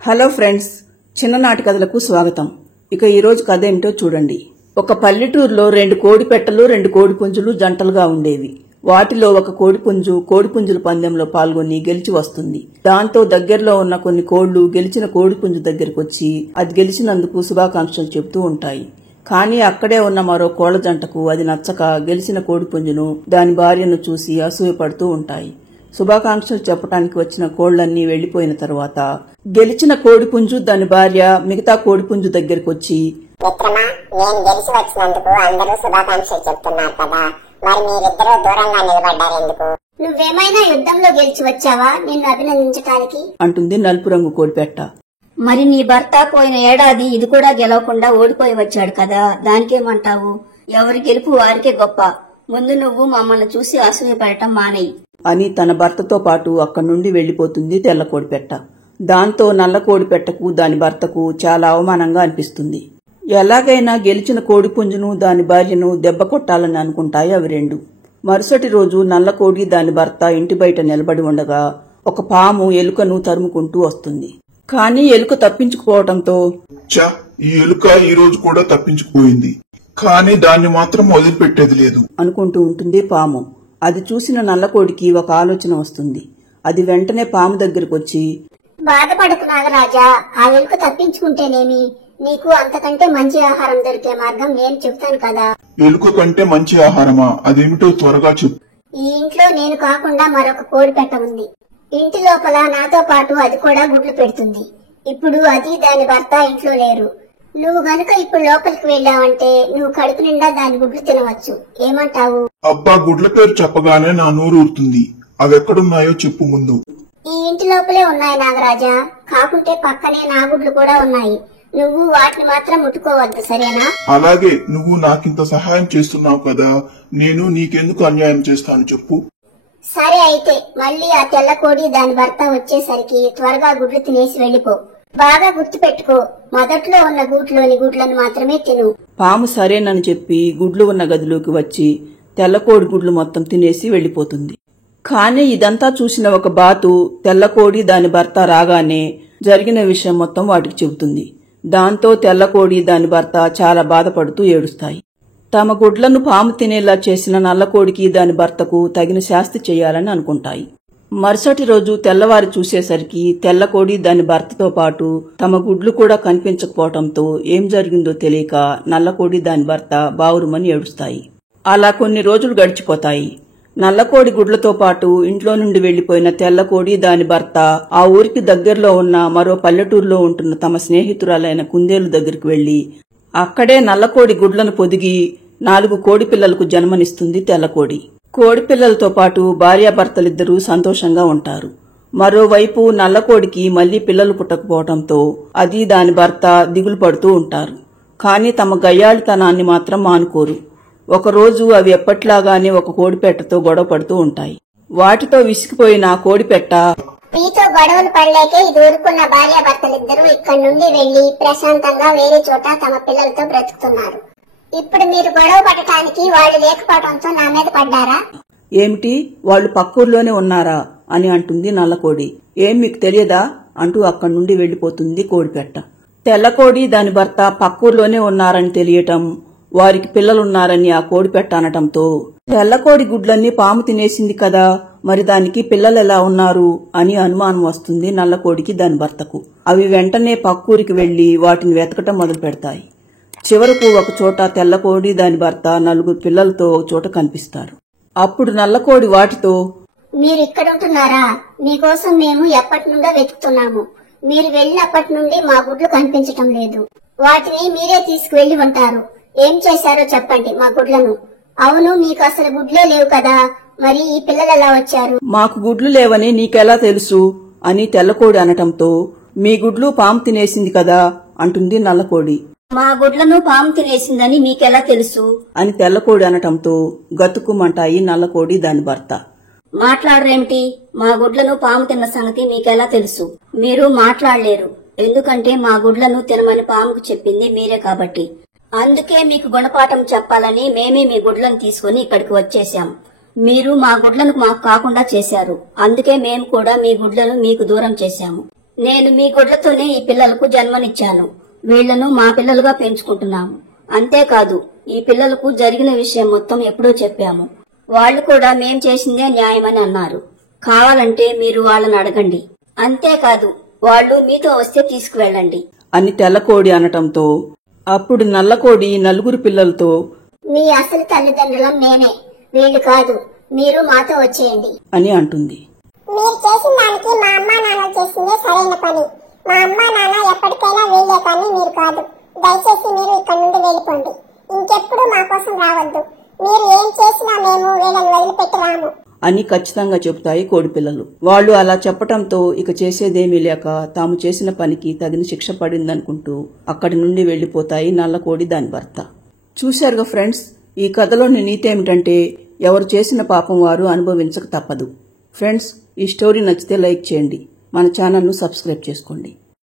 Hello friends, చిన్ననాటి కథలకు స్వాగతం. ఇక ఈరోజు కథ ఏమిటో చూడండి. ఒక పల్లెటూరులో 2 కోడి పెట్టలు 2 కోడి పుంజులు జంటలుగా ఉండేవి. వాటిలో ఒక కోడిపుంజు కోడిపుంజుల పందెంలో పాల్గొని గెలిచి వస్తుంది. దాంతో దగ్గరలో ఉన్న కొన్ని కోళ్లు గెలిచిన కోడిపుంజు దగ్గరకు వచ్చి అది గెలిచినందుకు శుభాకాంక్షలు చెబుతూ ఉంటాయి. కానీ అక్కడే ఉన్న మరో కోళ్ల జంటకు అది నచ్చక గెలిచిన కోడిపుంజును దాని భార్యను చూసి అసూయపడుతూ ఉంటాయి. శుభాకాంక్షలు చెప్పడానికి వచ్చిన కోళ్లన్నీ వెళ్లిపోయిన తర్వాత గెలిచిన కోడిపుంజు దాని భార్య మిగతా కోడిపుంజు దగ్గరకు వచ్చి, మిత్రమా, నేను గెలిచి వచ్చినందుకు అందరూ శుభాకాంక్షలు చెప్తున్నారు కదా, మరి మీరిద్దరూ దూరంగా నిలబడ్డారెందుకు? నువ్వేమైనా యుద్ధంలో గెలిచి వచ్చావా నిన్ను అభినందించటానికి? అంటుంది నలుపు రంగు కోడిపెట్ట. మరి నీ భర్త పోయిన ఏడాది ఇది కూడా గెలవకుండా ఓడిపోయి వచ్చాడు కదా, దానికేమంటావు? ఎవరి గెలుపు వారికే గొప్ప. ముందు నువ్వు మమ్మల్ని చూసి అసూయపడటం మానేయి అని తన భర్తతో పాటు అక్కడి నుండి వెళ్లిపోతుంది తెల్ల కోడిపెట్ట. దాంతో నల్ల కోడిపెట్టకు దాని భర్తకు చాలా అవమానంగా అనిపిస్తుంది. ఎలాగైనా గెలిచిన కోడిపుంజును దాని భార్యను దెబ్బ కొట్టాలని అనుకుంటాయి అవి రెండు. మరుసటి రోజు నల్ల కోడి దాని భర్త ఇంటి బయట నిలబడి ఉండగా ఒక పాము ఎలుకను తరుముకుంటూ వస్తుంది. కానీ ఎలుక తప్పించుకుపోవడంతో, ఈ ఎలుక ఈ రోజు కూడా తప్పించుకుపోయింది, కానీ దాన్ని మాత్రం వదిలిపెట్టేది లేదు అనుకుంటూ ఉంటుంది పాము. అది చూసిన నల్లకోడికి ఒక ఆలోచన వస్తుంది. అది వెంటనే పాము దగ్గరకు వచ్చి, బాధపడకు నాగరాజా, ఆ ఎలుక తప్పించుకుంటేనేమి, నీకు అంతకంటే మంచి ఆహారం దొరికే మార్గం నేను చెప్తాను కదా. ఎలుక కంటే మంచి ఆహారమా? అదేమిటో త్వరగా చెప్పు. ఈ ఇంట్లో నేను కాకుండా మరొక కోడి పెట్ట ఉంది. ఇంటి లోపల నాతో పాటు అది కూడా గుడ్లు పెడుతుంది. ఇప్పుడు అది దాని భర్త ఇంట్లో లేరు. నువ్వు గనుక ఇప్పుడు లోపలికి వెళ్ళావంటే నువ్వు కడుపు నిండా దాని గుడ్లు తినవచ్చు. ఏమంటావు? అబ్బా, గుడ్ల పేరు చెప్పగానే నా నోరు ఊరుతుంది. అవెక్కడున్నాయో చెప్పు ముందు. ఈ ఇంటి లోపలే ఉన్నాయి నాగరాజా, కాకుంటే పక్కనే నా గుడ్లు కూడా ఉన్నాయి. నువ్వు వాటిని మాత్రం ముట్టుకోవద్దు, సరేనా? అలాగే, నువ్వు నాకింత సహాయం చేస్తున్నావు కదా, నేను నీకెందుకు అన్యాయం చేస్తాను చెప్పు. సరే అయితే, మళ్ళీ ఆ తెల్ల కోడి దాని భర్త వచ్చేసరికి త్వరగా గుడ్లు తినేసి వెళ్లిపో. బాగా గుర్తు పెట్టుకో, మొదట్లో ఉన్న గూట్లోని గుడ్లను మాత్రమే తిను. పాము సరేనని చెప్పి గుడ్లు ఉన్న గదిలోకి వచ్చి తెల్లకోడి గుడ్లు మొత్తం తినేసి వెళ్లిపోతుంది. కానీ ఇదంతా చూసిన ఒక బాతు తెల్లకోడి దాని భర్త రాగానే జరిగిన విషయం మొత్తం వాటికి చెబుతుంది. దాంతో తెల్లకోడి దాని భర్త చాలా బాధపడుతూ ఏడుస్తాయి. తమ గుడ్లను పాము తినేలా చేసిన నల్లకోడికి దాని భర్తకు తగిన శాస్తి చేయాలని అనుకుంటాయి. మరుసటి రోజు తెల్లవారి చూసేసరికి తెల్లకోడి దాని భర్తతో పాటు తమ గుడ్లు కూడా కనిపించకపోవడంతో ఏం జరిగిందో తెలియక నల్లకోడి దాని భర్త బావురుమని ఏడుస్తాయి. అలా కొన్ని రోజులు గడిచిపోతాయి. నల్లకోడి గుడ్లతో పాటు ఇంట్లో నుండి వెళ్లిపోయిన తెల్లకోడి దాని భర్త ఆ ఊరికి దగ్గరలో ఉన్న మరో పల్లెటూరులో ఉంటున్న తమ స్నేహితురాలైన కుందేలు దగ్గరికి వెళ్లి అక్కడే నల్లకోడి గుడ్లను పొదిగి 4 కోడి పిల్లలకు జన్మనిస్తుంది తెల్లకోడి. కోడి పిల్లలతో పాటు భార్యాభర్తలిద్దరూ సంతోషంగా ఉంటారు. మరోవైపు నల్లకోడికి మళ్లీ పిల్లలు పుట్టకపోవడంతో అది దాని భర్త దిగులు పడుతూ ఉంటారు. కానీ తమ గయ్యాళితనాన్ని మాత్రం మానుకోరు. ఒకరోజు అవి ఎప్పట్లాగానే ఒక కోడిపెట్టతో గొడవ పడుతూ ఉంటాయి. వాటితో విసిగిపోయిన ఆ కోడిపెట్ట, మీతో గొడవలు పడలేకే ఇది ఊరుకున్న భార్యాభర్తలిద్దరూ ఇక్కడి నుండి వెళ్లి ప్రశాంతంగా వేరే చోట తమ పిల్లలతో బ్రతుకుతున్నారు. ఇప్పుడు మీరు గొడవ పడటానికి వాళ్ళు లేకపోవడంతో నా మీద పడ్డారా? ఏమిటి, వాళ్ళు పక్కూర్లోనే ఉన్నారా అని అంటుంది నల్లకోడి. ఏం మీకు తెలియదా అంటూ అక్కడి నుండి వెళ్లిపోతుంది కోడిపెట్ట. తెల్లకోడి దాని భర్త పక్కూర్లోనే ఉన్నారని తెలియటం, వారికి పిల్లలున్నారని ఆ కోడిపెట్ట అనటంతో తెల్లకోడి గుడ్లన్నీ పాము తినేసింది కదా, మరి దానికి పిల్లలెలా ఉన్నారు అని అనుమానం వస్తుంది నల్లకోడికి దాని భర్తకు. అవి వెంటనే పక్కూరికి వెళ్లి వాటిని వెతకటం మొదలు పెడతాయి. చివరకు ఒక చోట తెల్లకోడి దాని భర్త 4 పిల్లలతో ఒక చోట కనిపిస్తారు. అప్పుడు నల్లకోడి వాటితో, మీరు ఇక్కడుంటున్నారా? మీకోసం మేము ఎప్పటి నుండో వెతుకుతున్నాము. మీరు వెళ్ళినప్పటి నుండి మా గుడ్లు కనిపించటం లేదు. వాటిని మీరే తీసుకువెళ్లి ఉంటారు. ఏం చేశారో చెప్పండి మా గుడ్లను. అవును, మీకు అసలు గుడ్లే లేవు కదా, మరి ఈ పిల్లలు ఎలా వచ్చారు? మాకు గుడ్లు లేవని నీకెలా తెలుసు అని తెల్లకోడి అనటంతో, మీ గుడ్లు పాము తినేసింది కదా అంటుంది నల్లకోడి. మా గుడ్లను పాము తినేసిందని మీకెలా తెలుసు అని తెల్లకోడి అనటంతో గతుకుమంటాయి నల్లకోడి దాని భర్త. మాట్లాడరేమిటి? మా గుడ్లను పాము తిన్న సంగతి మీకెలా తెలుసు? మీరు మాట్లాడలేరు, ఎందుకంటే మా గుడ్లను తినమని పాముకు చెప్పింది మీరే కాబట్టి. అందుకే మీకు గుణపాఠం చెప్పాలని మేమే మీ గుడ్లను తీసుకుని ఇక్కడికి వచ్చేశాం. మీరు మా గుడ్లను మాకు కాకుండా చేశారు. అందుకే మేము కూడా మీ గుడ్లను మీకు దూరం చేశాము. నేను మీ గుడ్లతోనే ఈ పిల్లలకు జన్మనిచ్చాను. వీళ్లను మా పిల్లలుగా పెంచుకుంటున్నాము. అంతేకాదు ఈ పిల్లలకు జరిగిన విషయం మొత్తం ఎప్పుడో చెప్పాము. వాళ్ళు కూడా మేం చేసిందే న్యాయమని అన్నారు. కావాలంటే మీరు వాళ్ళని అడగండి. అంతేకాదు వాళ్ళు మీతో వస్తే తీసుకువెళ్ళండి అని తెల్లకోడి అనటంతో అప్పుడు నల్లకోడి నలుగురు పిల్లలతో మీ అసలు తల్లిదండ్రులం మేమే, వీళ్ళు కాదు. మీరు మాతో వచ్చేయండి అని అంటుంది. మీరు చేసిన దానికి మా అమ్మా నాన్న చేసిందే సరైన పని. మా అమ్మా నాన్న ఎప్పటికైనా వీళ్ళే కానీ మీరు కాదు. దయచేసి మీరు ఇక్కడ నుండి వెళ్ళిపోండి. ఇంకెప్పుడు మా కోసం రావద్దు. మీరు ఏం చేసినా మేము వీళ్ళని వదిలిపెట్టరాము అని ఖచ్చితంగా చెబుతాయి కోడిపిల్లలు. వాళ్ళు అలా చెప్పటంతో ఇక చేసేదేమీ లేక తాము చేసిన పనికి తగిన శిక్ష పడిందనుకుంటూ అక్కడి నుండి వెళ్లిపోతాయి నల్లకోడి దాని భర్త. చూశారుగా ఫ్రెండ్స్, ఈ కథలోని నీతి ఏమిటంటే ఎవరు చేసిన పాపం వారు అనుభవించక తప్పదు. ఫ్రెండ్స్, ఈ స్టోరీ నచ్చితే లైక్ చేయండి, మన ఛానల్ను సబ్స్క్రైబ్ చేసుకోండి.